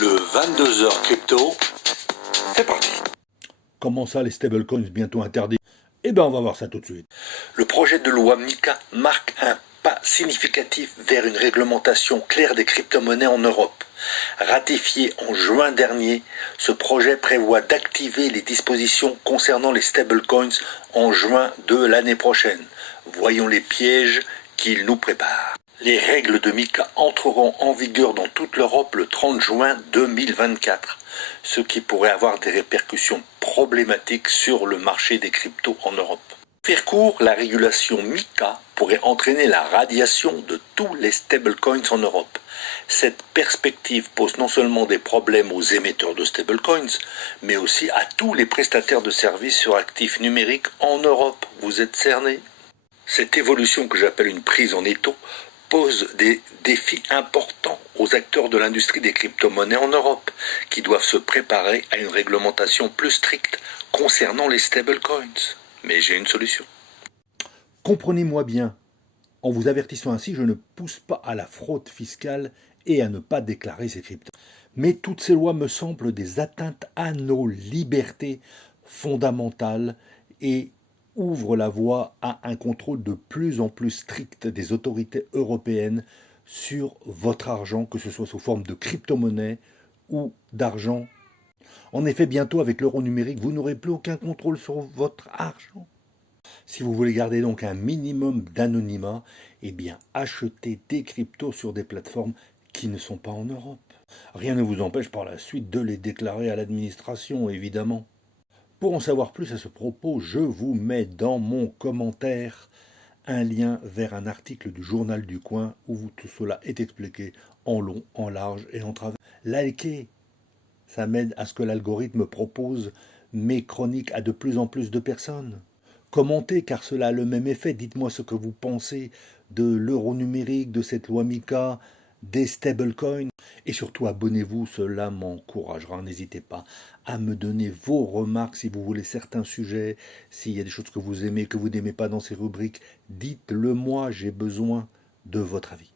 Le 22h crypto, c'est parti. Comment ça, les stablecoins bientôt interdits? Eh ben, on va voir ça tout de suite. Le projet de loi MiCA marque un pas significatif vers une réglementation claire des crypto-monnaies en Europe. Ratifié en juin dernier, ce projet prévoit d'activer les dispositions concernant les stablecoins en juin de l'année prochaine. Voyons les pièges qu'il nous prépare. Les règles de MiCA entreront en vigueur dans toute l'Europe le 30 juin 2024, ce qui pourrait avoir des répercussions problématiques sur le marché des cryptos en Europe. Pour faire court, la régulation MiCA pourrait entraîner la radiation de tous les stablecoins en Europe. Cette perspective pose non seulement des problèmes aux émetteurs de stablecoins, mais aussi à tous les prestataires de services sur actifs numériques en Europe. Vous êtes cernés? Cette évolution que j'appelle une prise en étau pose des défis importants aux acteurs de l'industrie des crypto-monnaies en Europe, qui doivent se préparer à une réglementation plus stricte concernant les stablecoins. Mais j'ai une solution. Comprenez-moi bien, en vous avertissant ainsi, je ne pousse pas à la fraude fiscale et à ne pas déclarer ces cryptos. Mais toutes ces lois me semblent des atteintes à nos libertés fondamentales et ouvrent la voie à un contrôle de plus en plus strict des autorités européennes sur votre argent, que ce soit sous forme de crypto-monnaie ou d'argent. En effet, bientôt, avec l'euro numérique, vous n'aurez plus aucun contrôle sur votre argent. Si vous voulez garder donc un minimum d'anonymat, eh bien achetez des cryptos sur des plateformes qui ne sont pas en Europe. Rien ne vous empêche par la suite de les déclarer à l'administration, évidemment. Pour en savoir plus à ce propos, je vous mets dans mon commentaire un lien vers un article du Journal du Coin où tout cela est expliqué en long, en large et en travers. Likez, ça m'aide à ce que l'algorithme propose mes chroniques à de plus en plus de personnes. Commentez car cela a le même effet, dites-moi ce que vous pensez de l'euro numérique, de cette loi MiCA, des stablecoins. Et surtout abonnez-vous, cela m'encouragera. N'hésitez pas à me donner vos remarques si vous voulez certains sujets, s'il y a des choses que vous aimez, que vous n'aimez pas dans ces rubriques, dites-le moi, j'ai besoin de votre avis.